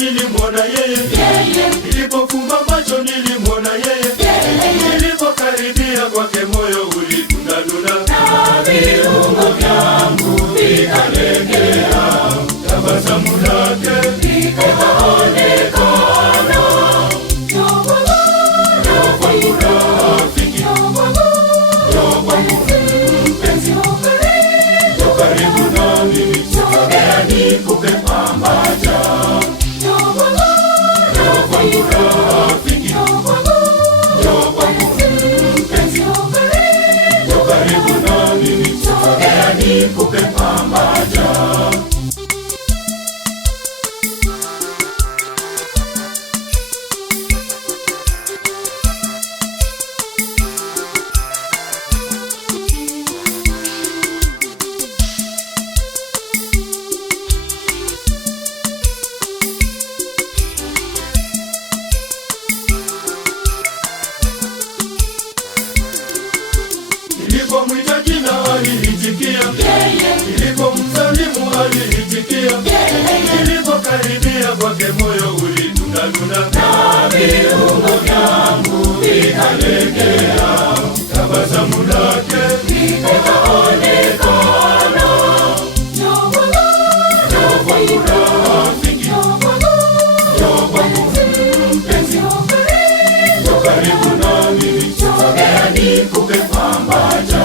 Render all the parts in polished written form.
nilimwona yeye, nilipofumba macho nilimwona yeye, nilipokaribia kwake moyo ulidundadunda, na viungo vyangu vikalegea, tabasamu lake likaonekana. Nikupe pambaja, njoo kwangu rafiki, njoo kwangu mpenzi, njoo karibu nami, sogea nikupe pambaja. Nilipomwita jina aliniitikia, nilipomsalimu aliniitikia, nilipokaribia kwake moyo ulidundadunda, na viungo vyangu vikalegea, tabasamu lake likaonekana. Njoo kwangu rafiki, njoo kwangu mpenzi, njoo karibu nami, sogea nikupe pambaja.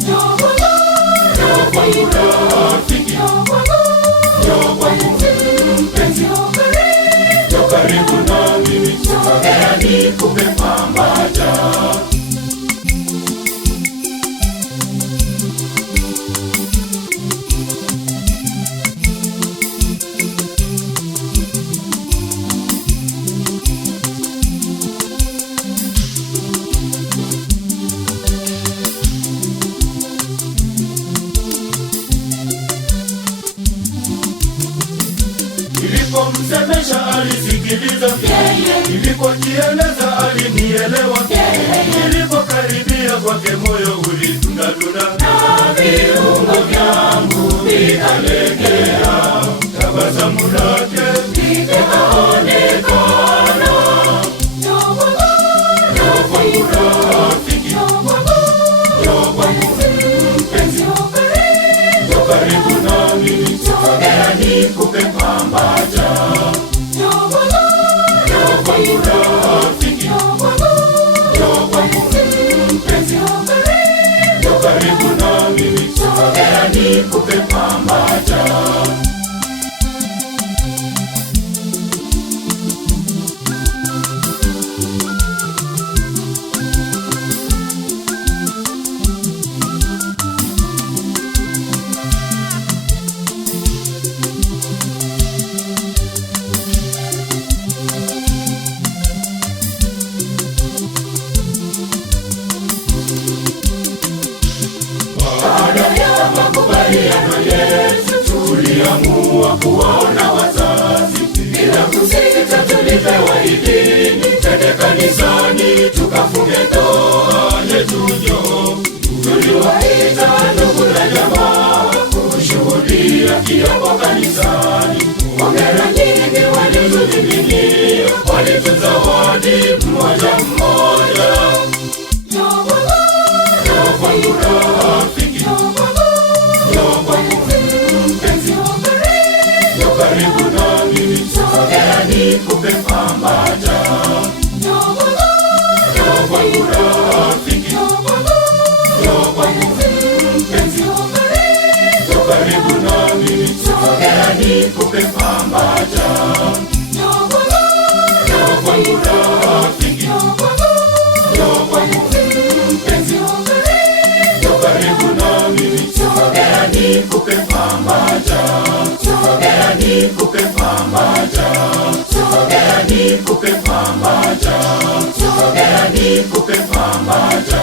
Njoo kwangu rafiki, njoo kwangu mpenzi, njoo karibu nami, sogea nikupe pambaja. Nilipomsemesha alisikiliza, nilipojieleza alinielewa, nilipokaribia kwake moyo ulidundadunda, na viungo vyangu vikalegea, tabasamu lake likaonekana. Njoo kwangu rafiki, njoo kwangu mpenzi, njoo karibu nami, sogea nikupe pambaja. Njoo kwangu rafiki, njoo kwangu mpenzi, njoo karibu nami, sogea nikupe pambaja. Makubaliano yetu, tuliamua kuwaona wazazi bila kusita, tulipewa idhini twende kanisani tukafunge ndoa yetu. Njo tuliwaita ndugu na jamaa kushuhudia kiapo kanisani. Hongera nyingi walituziminia, walituzawadi mmoja mmoja. Njoo kwangu rafiki, njoo kwangu mpenzi, njoo karibu nami, sogea nikupe pambaja. Njoo kwangu rafiki, njoo kwangu mpenzi, njoo karibu nami, sogea nikupe pambaja. Njoo kwangu rafiki, njoo kwangu mpenzi, njoo karibu nami, sogea nikupe pambaja. Sogea nikupe pambaja, sogea nikupe pambaja, sogea nikupe pambaja.